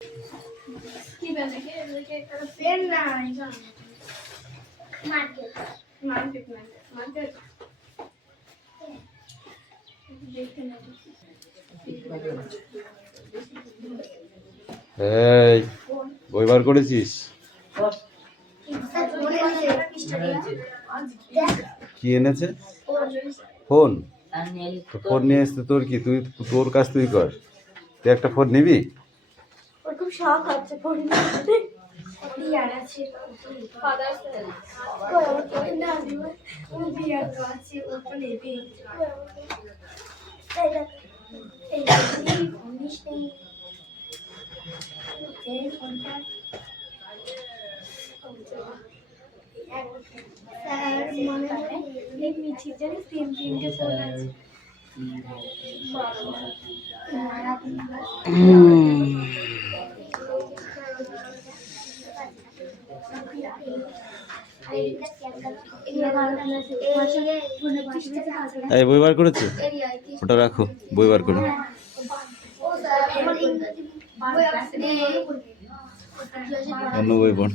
কি বানাকে এদিকে একটা পেন না এইজন মার্কেট মার্কেট মার্কেট মার্কেট দেখতে না এই বই বার করেছিস? কি এনেছে? ফোন। ফোন নিয়ে এসছে তোর কি? তুই তোর কাজ তুই কর। তুই একটা ফোন নিবি? খুব শখ হচ্ছে ফোন নিতে। বিয়ার আছে ফাদার না বিয়ার তো আছে ওটা নেবে এই ফোনিস নেই এই ফোনটা স্যার মানে এই মিছি জানিস তিনটে ফোন আছে এই বই বার করেছো? ওটা রাখো, বই বার করো। অন্য বই পড়।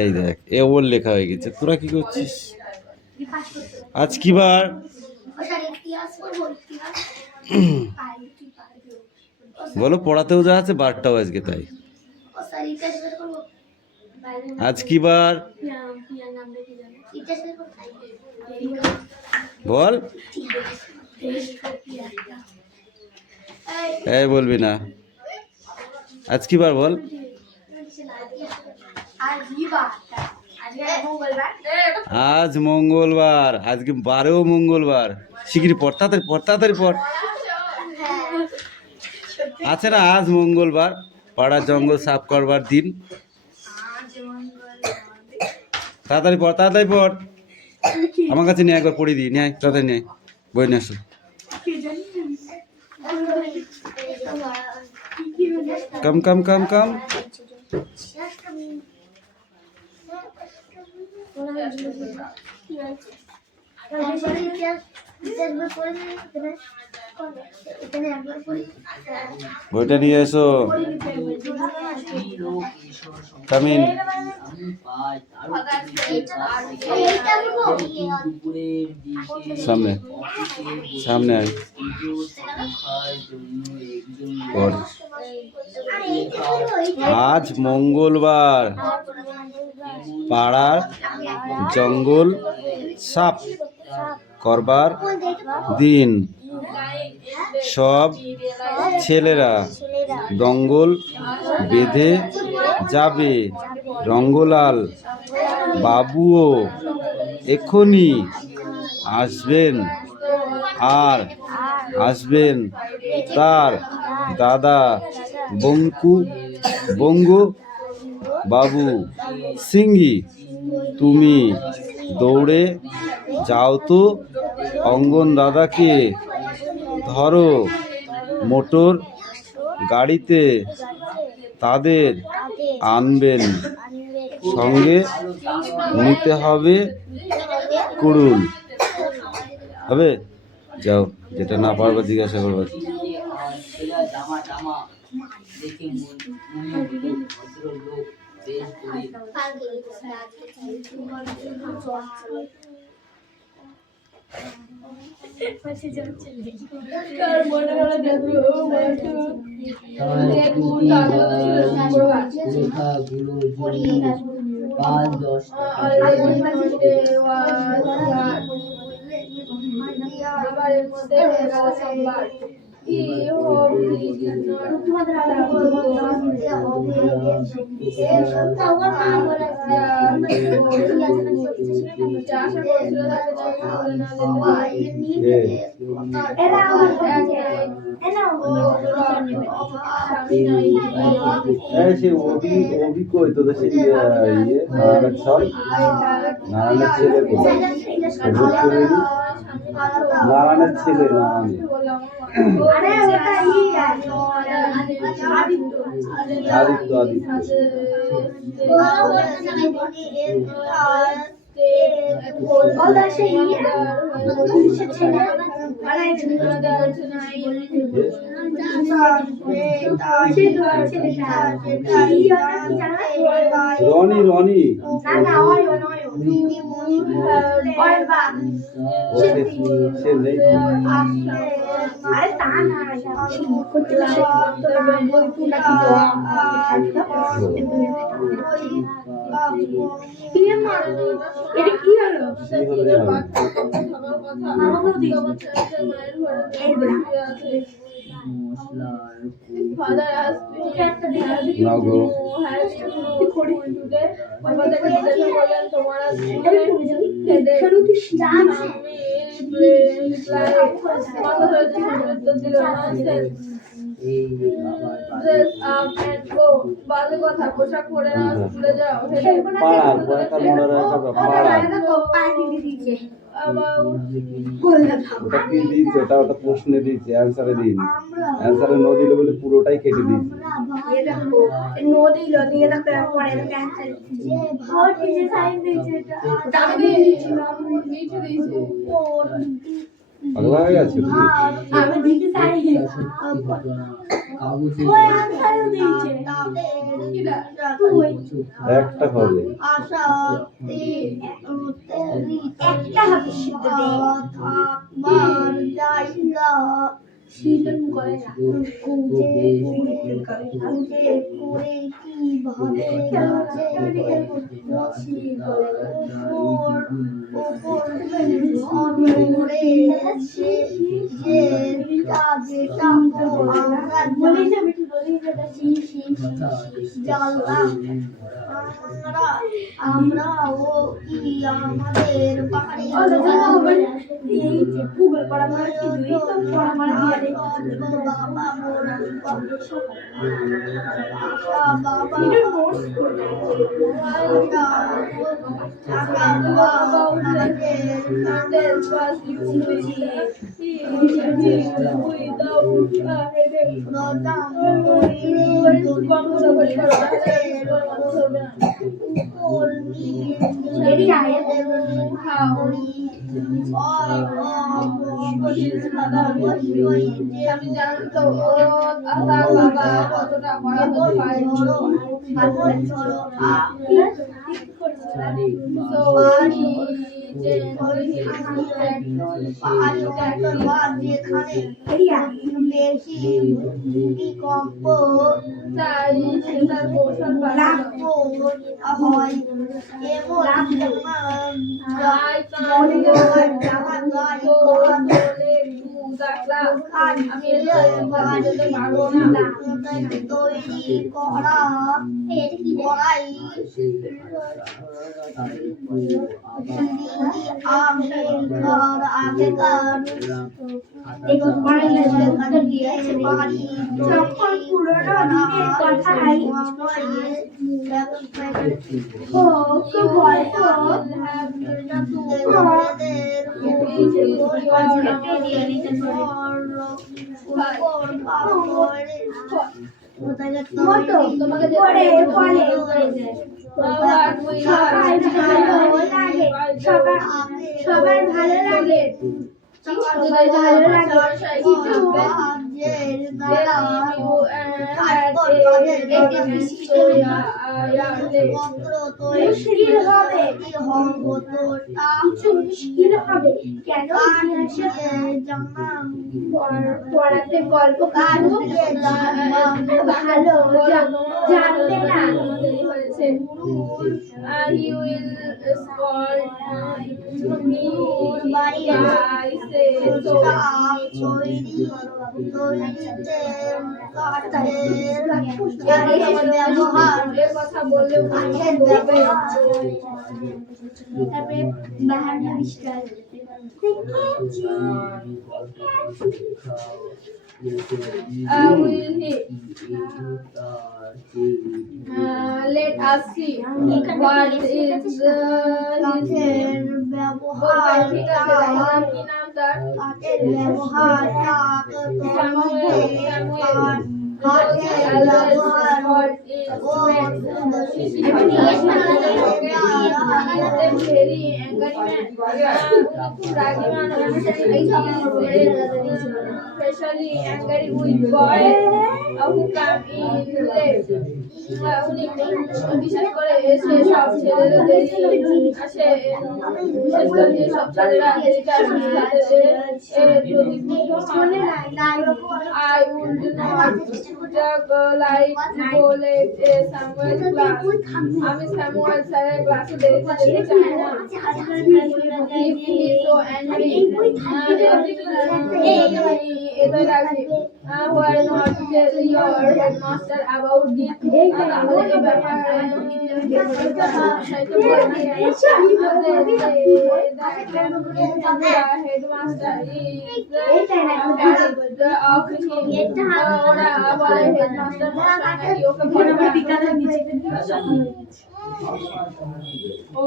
এই দেখ, এ ওর লেখা হয়ে গেছে। তোরা কি করছিস? আজ কি বার? বলো, পড়াতেও যা আছে, বারটাও আজকে তাই। আজ কি বার? বল। এই বলবি না। আজ কি বার বল? আজ মঙ্গলবার। আজকে বারেও মঙ্গলবার। শিগগিরি পড়, তাড়াতাড়ি পড়, তাড়াতাড়ি পড়। আছে না আজ মঙ্গলবার, পাড়ার জঙ্গল সাফ করবার দিন। তাড়াতাড়ি পড়, তাড়াতাড়ি পড়। আমার কাছে নিয়ে একবার পড়িয়ে দিই, নিয়ে তাড়াতাড়ি নিয়ে বই নিয়ে আসো। কম কম কম কম। বইটা নিয়ে এসো। কামিন। সামনে সামনে আয়। আজ মঙ্গলবার, পাড়ার জঙ্গল সাফ করবার দিন। সব ছেলেরা জঙ্গল বেঁধে যাবে। রঙ্গলাল বাবুও এক্ষুনি আসবেন। আর আসবেন তার দাদা বঙ্গু বাবু সিংহি। তুমি দৌড়ে যাও তো, অঙ্গন দাদাকে ধরো। মোটর গাড়িতে তাদের আনবেন। সঙ্গে নিতে হবে কুড়ুল। হবে? যাও, যেটা না পারবে জিজ্ঞাসা করবে। নারায়ণের ছেলে নারায়ণের ছেলে আদিত্য রনি রনি সে নেই এটা কি হলো? সে হলে হবে। Father asked me, Now go. have you today? আমাদের জিজ্ঞাসা করলেন তোমার স্কুলে খেদে আমি উত্তর দিল dress up and go বাজে কথা পোশাক পরে না স্কুলে যাও পাড়ার কয়েকটা মনে রাখা পাড়ার ওটা কি দিয়েছে ওটা প্রশ্নে দিয়েছে অ্যান্সারে দিন অ্যান্সারে ন দিলে বলে পুরোটাই কেটে দিয়েছে পাগলা হয়ে গেছে একটা হবে আমরা ও কি আমাদের পাহাড়ি আমি জানতো তার বাবা কতটা পড়া হতে পারে তাই তার কৌশল আমি যেতে পারবো না তৈরি করা করাই আগেকার যখন পুরোনো দিনের কথাই সবার ভালো লাগে পড়াতে গল্প ভালো জানবে না he will scold me I say so কথা বললে তারপরে বাহার আবিষ্কার will he let us see what is his ব্যবহার ঠিক আছে কি নাম তার very angry man. খুব রাগী মানুষ, especially angry with boys who come in late. উনি বিশেষ করে এসে সব ছেলেরা দেরি আসে, বিশেষ করে যে সব ছেলেরা দেরিতে আসে যদি I would not like to go late a Samuel class. আমি স্যামুয়েল স্যারের ক্লাসে দেরিতে যেতে চাই না। If he is so angry, এটাই রাখি। Why not tell your headmaster about it? তাহলে এই ব্যাপারে headmaster ওরা বলে হেডমাস্টার মশাই ওকে ভরে ও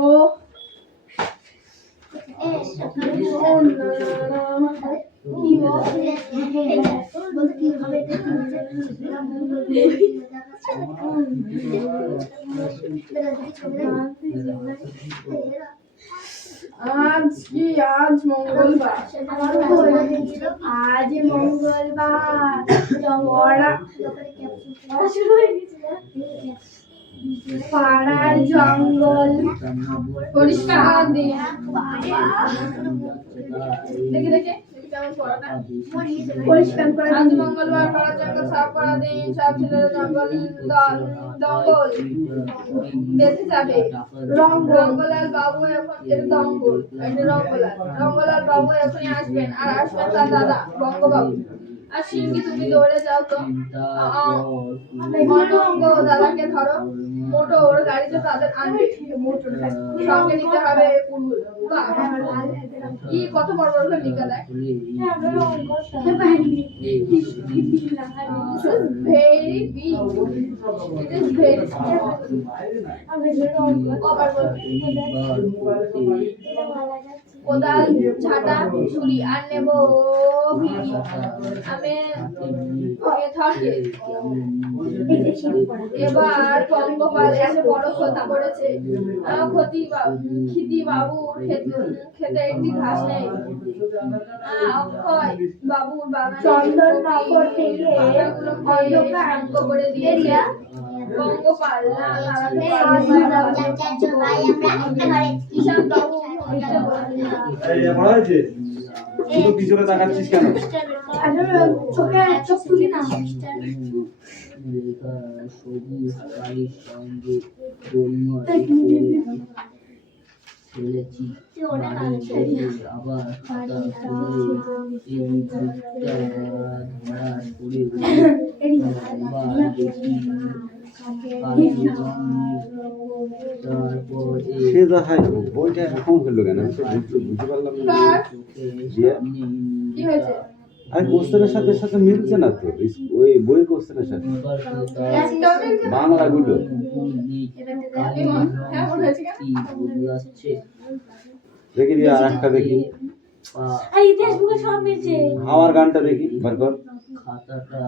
আজ মঙ্গলবার পাড়ার জঙ্গল পরিষ্কার দিন দেখে দেখে কেমন পড়াটা পরিষ্কার করে আজ মঙ্গলবার পাড়ার জঙ্গল সাফ করা দিন সব ছেলেরা দঙ্গল দেখতে যাবে রঙ্গলাল বাবু এখন এটা দঙ্গল এটা রঙ্গলাল বাবু এখনই আসবেন আর আসবেন তার দাদা বঙ্গবাবু আর সিংহি তুমি দৌড়ে যাও তো অনঙ্গ দাদাকে ধরো মোটো ওর গাড়িতে তাদের আনবে সঙ্গে নিতে হবে কি কত বড় বড় করে লিখা দেয় very big it is very কোদাল ঝাঁটা ছুরি আর নেব আমি এবার পঙ্গপাল এসে বড় ক্ষতি করেছে খিদি বাবুর খেতে একটি ঘাস নেই অক্ষয় বাবুর বাগানে চন্দননগর থেকে শান্ত করে দিয়েছে পঙ্গপাল কিষান বাবু পিছনে তাকাচ্ছিস কেন? চোখ তুলি না সবুজ বাড়ির সঙ্গে ফেলেছি আবার খাতা খুলে ধরা করে আবার দেখি তারপর সে দেখায় বইটা এরকম হলো কেন বুঝতে পারলাম না। কি হয়েছে আর কোশ্চেনের সাথে সাথে মিলছে না তো ওই বই কোশ্চেনের সাথে বাংলাগুলো দেখি দিয়ে আর একটা দেখি হাওয়ার গানটা দেখি বার কর খাতাটা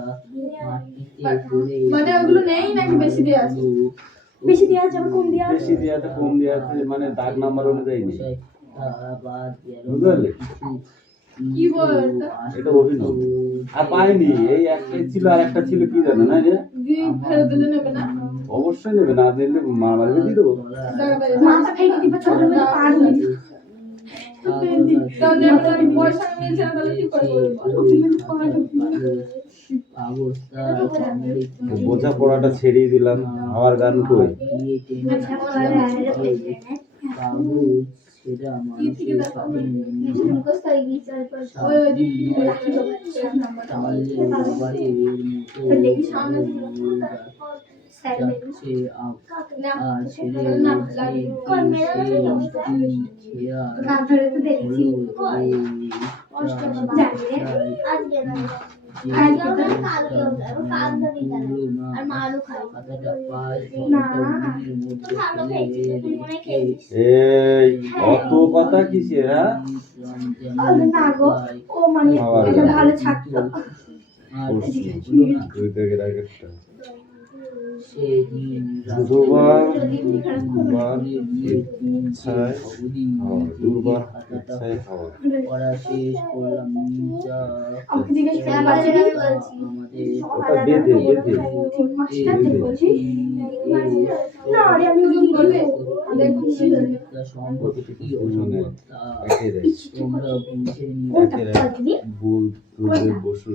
মাটিতে পড়ে মানে ওগুলো নেই নাকি বেশি দেয়া আছে বেশি দেয়া আছে আবার কম দেয়া আছে বেশি দেয়া আছে কম দেয়া আছে মানে দাগ নাম্বার অনুযায়ী নেই আবার বুঝতে পারলি কি বলতো এটা অভিনয় আর পাইনি এই একটাই ছিল আর একটা ছিল কি জানো না যে ফেরত দিলে নেবে না অবশ্যই নেবে না দিলে মামার দিয়ে দেবো মাথা ফেটে দিবে ছোট মেয়ে পার হয়ে তাহলে পয়সা মিলছে না তাহলে কি করে বোঝা পড়াটা ছেড়িয়ে দিলাম হাওয়ার গান কই এই অত কথা কিসের হ্যাঁ না গো ও মানে ভালো ছাত্র দুই দাগের আগেরটা সেদিন দুবার দুবার ইচ্ছায় হাওয়া, দুবার ইচ্ছায় হাওয়া। পড়া শেষ করলাম যা আমাকে জিজ্ঞেস করে বলছি আমাদের ওটা বেঁধে বেঁধে না আরে আমি জুম করবে একে দেয় তোমরা বুঝে নিও একে দেয় বুদ্ধদেব বসু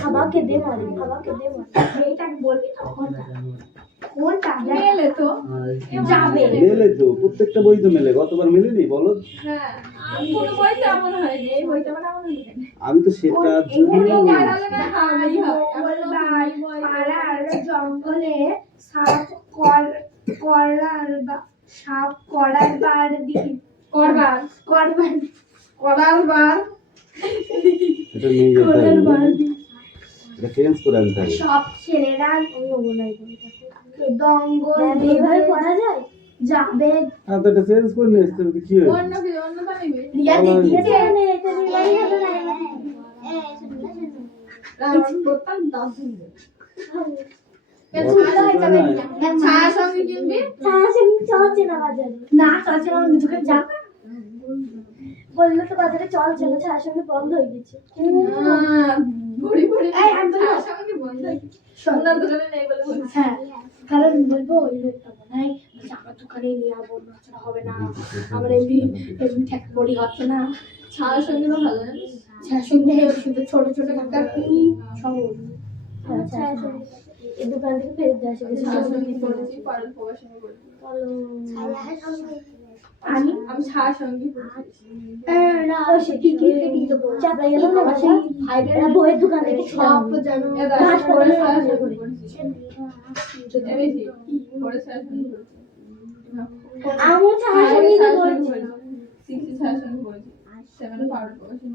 খাবাকে দে মারি খাবাকে দে মারি এইটা বলবি তখন কোনটা মেলে তো যাবে মেলে তো প্রত্যেকটা বই তো মেলে, গতবার মেলেনি বলো? হ্যাঁ কোনো বইতে এমন হয়নি এই বইটা আমার এমন হয়নি আমি তো সেটার জন্য হবেই হবে আমার ভাই পাড়ার জঙ্গলে সাপ করার সাপ করার বার দিন করবার করার বার এটা নিয়ে যেতে করার বার হবে, দিন এটা চেঞ্জ করে আনতে হবে। সব ছেলেরা দঙ্গল এভাবে পড়া যায় যাবে আর তো এটা চেঞ্জ করে নিয়ে আসতে হবে, কি হয়েছে? অন্য তা নিবি রিয়া দিয়েছে করতাম 10 দিন বড় ছায়া সঙ্গে কিনবি চলছে না বাজারে না চলছে না দুটোকে যা বললো তো বাজারে চলছে না ছাড়ার সঙ্গে বন্ধ হয়ে গেছে ঘুরি ঘুরি এই আমি বলবো ছায়ার সঙ্গে বন্ধ সোনার দোকানে নেই বলে বলছি হ্যাঁ কারণ বলবো ওই লোকটা মনে হয় আমার দোকানে নিয়ে যাবো না হবে না আমার এমনি ঠেক পড়ি হচ্ছে না ছায়ার সঙ্গে তো ভালো জানিস ছাড়ার সঙ্গে শুধু ছোট ছোট একটা সব এই দোকান থেকে ফেরত দিয়ে আসে ছায়ার সঙ্গে পড়েছি পারুল প্রকাশনে পড়েছি আমি আমি ছায়ার সঙ্গে পড়েছি বইয়ের দোকান থেকে সব জানো এবার পরে ছায়ার সঙ্গে পড়েছি এনেছি পরে ছায়ার সঙ্গে পড়েছি আমি ছাড়ার সঙ্গে পড়েছি 6 ছায়ার সঙ্গে পড়েছি 7 পারুল প্রকাশনে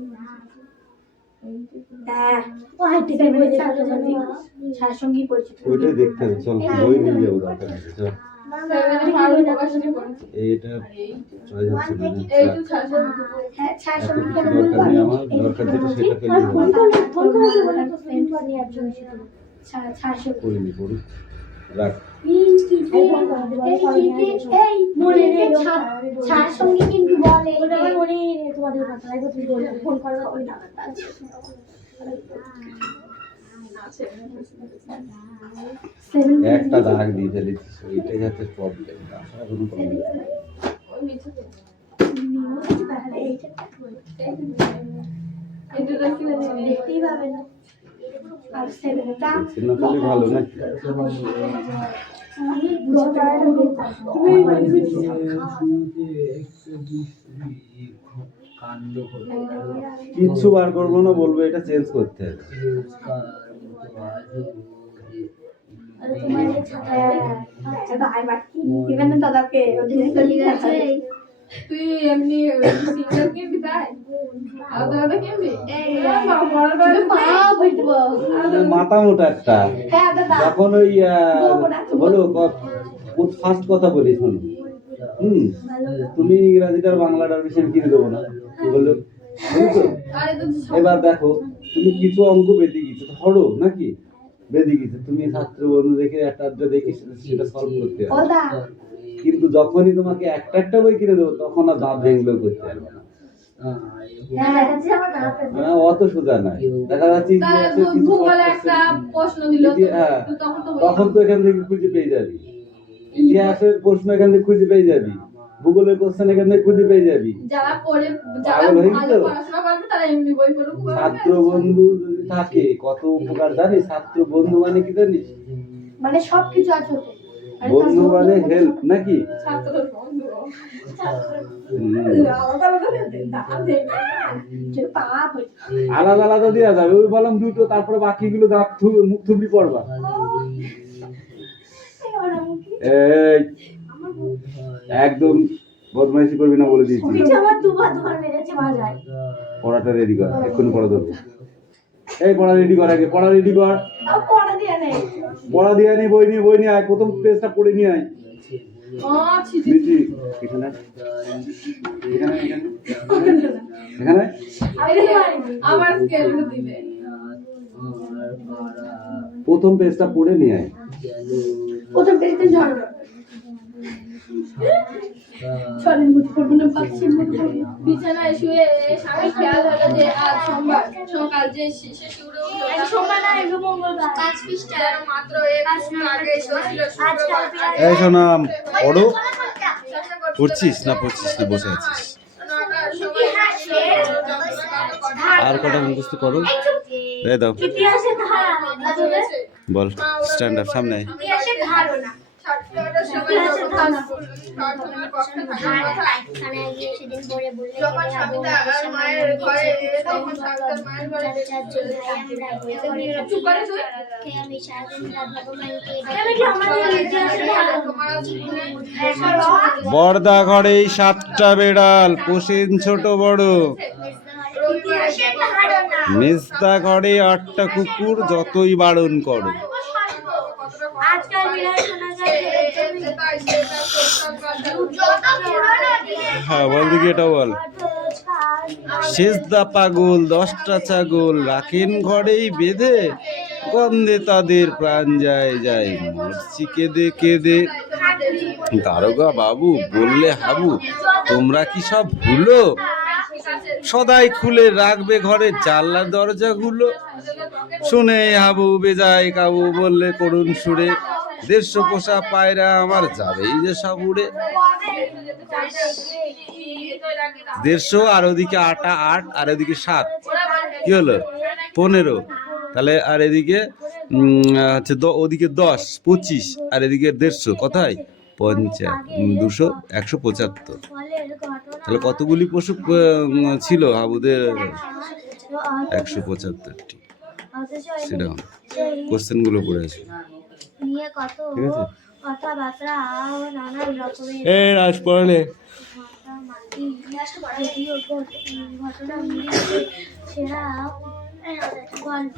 ছাড়ার সঙ্গেই পড়েছি ওইটাই দেখতে হবে, চল বই নিয়ে যাবো দরকার নেই, চল। 7 পারুল প্রকাশনে পড়েছি এইটা চলে যাচ্ছে না, এই তো ছায়ার সঙ্গে হ্যাঁ ছাড়ার এখন সঙ্গে কিছু দরকার নেই আমার, দরকার যেটা সেটা পেলেই হবে। ফোন করেছে বলে তো ফ্রেন্ড করে নিয়ে একজন এসেছিল ছাড়ার সঙ্গে করিনি পড়ি রাখ। ছাড়ার সঙ্গে কিন্তু বলে মনে তোমাদের কথা তুমি বলবে ফোন করো ওই নাম্বারটা আছে একটা দাগ দিয়ে ফেলেছিস, ওইটাই হচ্ছে প্রবলেম, তাছাড়া কোনো প্রবলেম নেই। ওই মিছে এটা দেখি না দেখতেই পাবে না আর সেভেনটা দেখছেন না তাহলে ভালো নাকি? কাণ্ড হলো কিচ্ছু বার করবো না, বলবো এটা চেঞ্জ করতে হবে। তুই এমনি সিঙ্গেল কিনবি তাই আলাদা আলাদা কিনবি মাথা মোটা একটা, যখন ওই বলো ফার্স্ট কথা বলি শোনো, তুমি ইংরাজিটার বাংলাটার বিষয় কিনে দেবো না বললো, বুঝছো? আরে তো এবার দেখো তুমি কিছু অঙ্ক বেঁধে গেছো, ধরো নাকি বেঁধে গেছো, তুমি ছাত্র বন্ধু দেখে একটা দেখে সেটা সলভ করতে হবে, কিন্তু যখনই তোমাকে একটা একটা বই কিনে দেবো তখন আর দাঁত ভেঙলেও করতে পারবে না। অত সোজা নয়, দেখা যাচ্ছে ইতিহাসের কিছু ভূগোলে একটা প্রশ্ন দিল হ্যাঁ, তো তখন তো তখন তো এখান থেকে খুঁজে পেয়ে যাবি, ইতিহাসের প্রশ্ন এখান থেকে খুঁজে পেয়ে যাবি, ভূগোলের কোশ্চেন এখান থেকে খুঁজে পেয়ে যাবি। যারা পড়ে যারা পাগল হয়ে ভালো গেছো? পড়াশোনা করবে তারা এমনি বই পড়ে ছাত্র বন্ধু যদি থাকে কত উপকার জানিস? ছাত্র বন্ধু মানে কি জানিস? মানে সবকিছু আছে ওতে বন্ধু মানে হেল্প নাকি? ছাত্র বন্ধু আলাদা আলাদা দেওয়া যাবে, ওই বললাম দুটো, তারপরে বাকিগুলো দাঁত মুখ থুবড়ি পড়বা। এই একদম বদমাইশি করবি না বলে দিয়েছি। আমার দুবার মেরেছে মাজায় পড়াটা রেডি কর, এক্ষুনি পড়া ধরবো। এই পড়া রেডি কর, আগে পড়া রেডি কর। পড়া দিয়ে নেই পড়া দিয়ে নি, বই নিয়ে আয়, প্রথম পেজটা পড়ে নিয়ে আয়। মিটি এখানে এখানে এখানে এখানে আমার স্কেল দিবে আর কারা প্রথম পেজটা পড়ে নিয়ে আয়। গেল প্রথম পেজটা ঝড় ছড়ের মতো পড়বো না, পাচ্ছির মতো পড়বো। বিছানায় শুয়ে স্বামী খেয়াল হলো যে আজ সোমবার সকাল যে শেষে শুরু হলো আজ সোমবার না, এগুলো মঙ্গলবার। যেন মাত্র এক মুহূর্ত আগে এসেছিল শুক্রবার। এই সোনাম, পড়ো। পড়ছিস না বসে আছিস? নটার সময় আর কটা মুখস্থ করো, দে দাও। ইতিহাসের ধারা বল, স্ট্যান্ড আপ, সামনে আয়। ইতিহাসের ধারণা ছাত্রটার সময় প্রার্থনার পক্ষে থাকার কথা। যখন স্বামীটা আর মায়ের ঘরে তখন ডাক্তার মায়ের ঘরে চুপ করে তুই। তোমার বর্দা ঘরেই 7টা বেড়াল, পোষেন ছোট বড়। ইতিহাসের ধারণা মেজদা ঘরে 8টা কুকুর, যতই বারণ করো। আজকাল বিড়াল শোনা যায় হ্যাঁ বল দেখি, এটা বল। সেজদা পাগল 10টা ছাগল, রাখেন ঘরেই বেঁধে, গন্ধে তাদের প্রাণ যায় যায়, মরছি কেঁদে কেঁদে। দারোগা বাবু বললে হাবু, তোমরা কি সব ভুলো? সদাই খুলে রাখবে ঘরে জানলা দরজাগুলো। শুনে হাবু বেজায় কাবু বললে করুণ সুরে, 150 পোষা পায়রা আমার যাবেই যে সব উড়ে। 150 আর ওদিকে 8 আর ওদিকে 7, কি হলো 15। তাহলে আর এদিকে হচ্ছে ওদিকে 10, 25 আর এদিকে 150, কথায় 200, 175। তাহলে কতগুলি পশু ছিল হাবুদের? 175টি। সেটা কোশ্চেন গুলো পড়ে আছে, নিয়ে কত ঠিক আছে। কথাবার্তা ও নানান রকমের এই রাজ পড়লে ঘটনা মিলিয়ে সেরা গল্প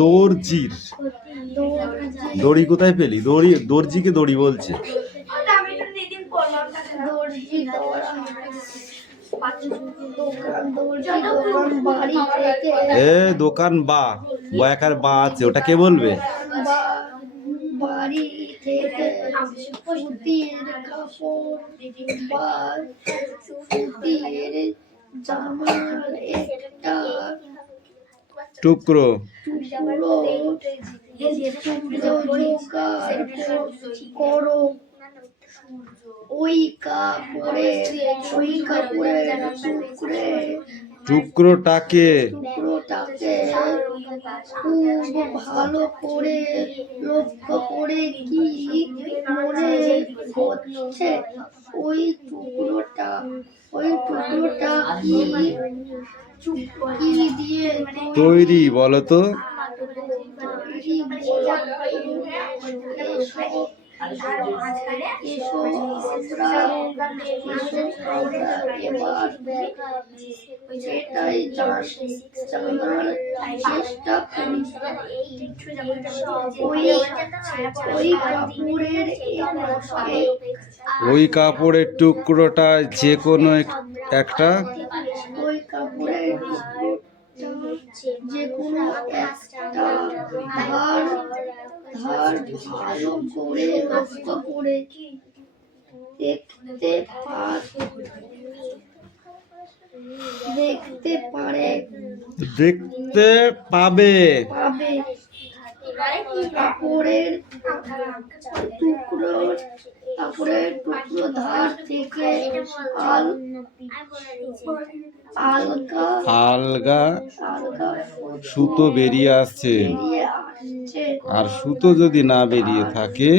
দর্জির দড়ি কোথায় পেলি? দর্জিকে দড়ি বলছে। এ দোকান বা বয়াকার বা আছে, ওটা কে বলবে? বাড়ি থেকে সুতির কাপড় বা সুতির জামার একটা টুকরো জোগাড় করো, ওই কাপড়ের টুকরোটাকে খুব ভালো করে লক্ষ্য করে কি মনে হচ্ছে ওই টুকরোটা কি দিয়ে তৈরি বলো তো? ওই কাপড়ের টুকরোটা যে কোনো একটা ওই কাপড়ের যে কোনো একটা ধার ভালো করে লক্ষ্য করে দেখতে পাবে। কাপড়ের টুকরো ধার থেকে আলগা সুতো বেরিয়ে আসছে, আর সুতো যদি না বেরিয়ে থাকে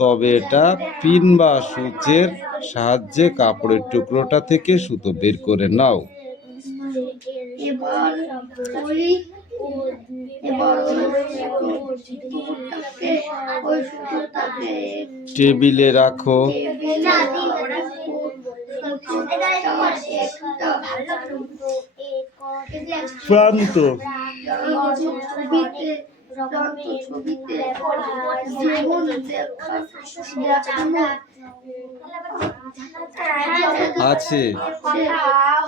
তবে এটা পিন বা সূচের সাহায্যে কাপড়ের টুকরোটা থেকে সুতো বের করে নাও। টেবিলে রাখো। প্রান্ত ছবিতে যেমন দেখানো আছে।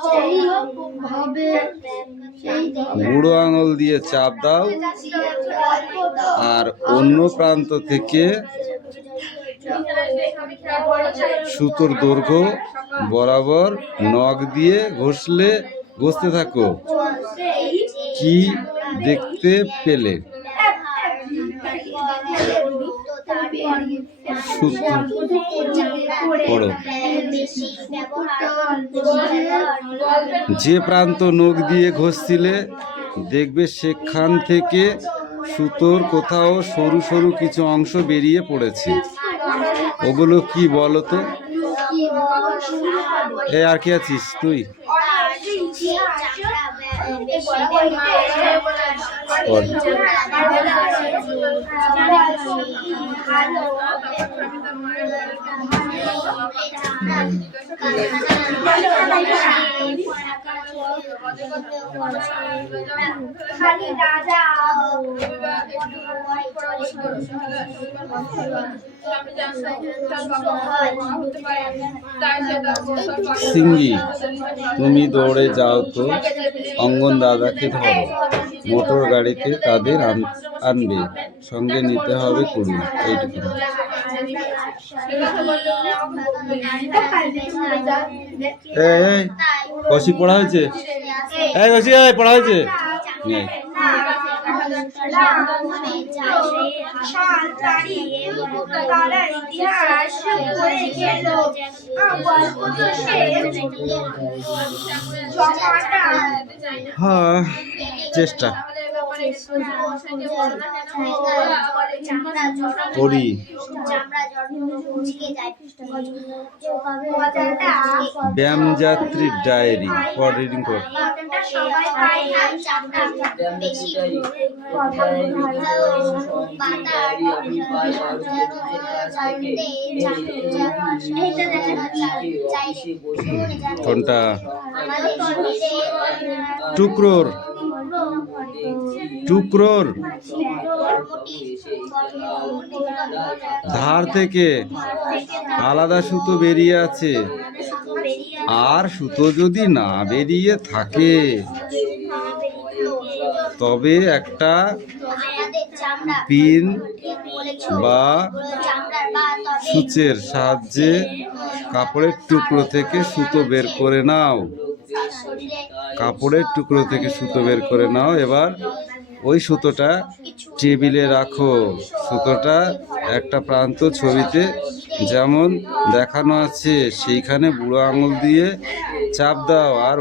সেইভাবে বুড়ো আঙুল দিয়ে চাপ দাও আর অন্য প্রান্ত থেকে সুতোর দৈর্ঘ্য বরাবর নখ দিয়ে ঘষতে থাকো। কি দেখতে পেলে? পড়ো। যে প্রান্ত নখ দিয়ে ঘষছিলে দেখবে সেখান থেকে সুতোর কোথাও সরু সরু কিছু অংশ বেরিয়ে পড়েছে। ওগুলো কি বলো তো? এ আর কি আছিস তুই? সিঙ্গি, তুমি দৌড়ে যাও তো অঙ্গন দাদাকে ধরো, মোটর গাড়িতে তাদের আনবে, সঙ্গে নিতে হবে কুড়ি। এইটুকু। এই কৌশিক পড়া হয়েছে? এই কৌশিক পড়া হয়েছে? হ্যাঁ, চেষ্টা করি। ব্যায়ামযাত্রীর ডায়েরি পর রিডিং কর। কোনটা? টুকরোর ধার থেকে আলাদা সুতো বেরিয়ে আছে, আর সুতো যদি না বেরিয়ে থাকে তবে একটা পিন বা সূচের সাহায্যে কাপড়ের টুকরো থেকে সুতো বের করে নাও। কাপড়ের টুকরো থেকে সুতো বের করে নাও। এবার ওই সুতোটা টেবিলে রাখো। সুতোটা একটা প্রান্ত ছবিতে যেমন দেখানো আছে সেইখানে বুড়ো আঙুল দিয়ে চাপ দাও আর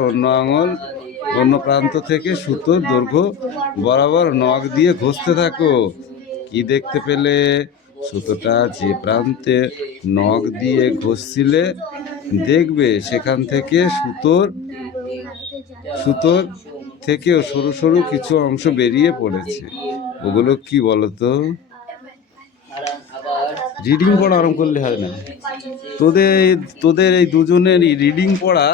অন্য প্রান্ত থেকে সুতোর দৈর্ঘ্য বরাবর নখ দিয়ে ঘষতে থাকো। কি দেখতে পেলে? সুতোটা যে প্রান্তে নখ দিয়ে ঘষছিলে দেখবে সেখান থেকে সুতোর থেকেও সরু সরু কিছু অংশ বেরিয়ে পড়েছে। ওগুলো কি বলতো? রিডিং পড়া আরম্ভ করলে হয় না। তোদের এই দুজনের রিডিং পড়া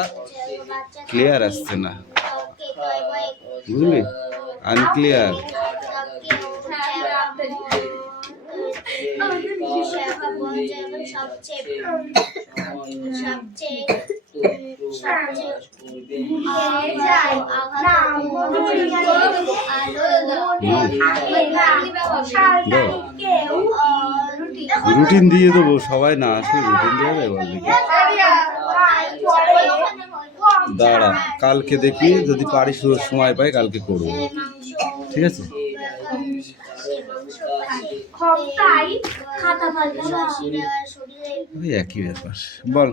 ক্লিয়ার আসছে না, বুঝলি? আনক্লিয়ার। রুটিন দিয়ে দেবো, সবাই না আসলে রুটিন দিয়ে দেবো। দাঁড়া, কালকে দেখি যদি পারি সময় পাই কালকে করবো, ঠিক আছে? ওই একই ব্যাপার। বল।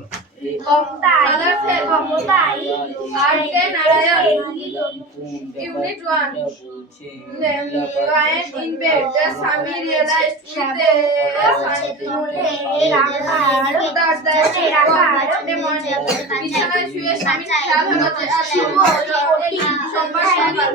Unit 1. Lying in bed, the Sami realized with the বিছানায় শুয়ে স্বামীর খেয়াল হলো যে আজ সোমবার সকাল।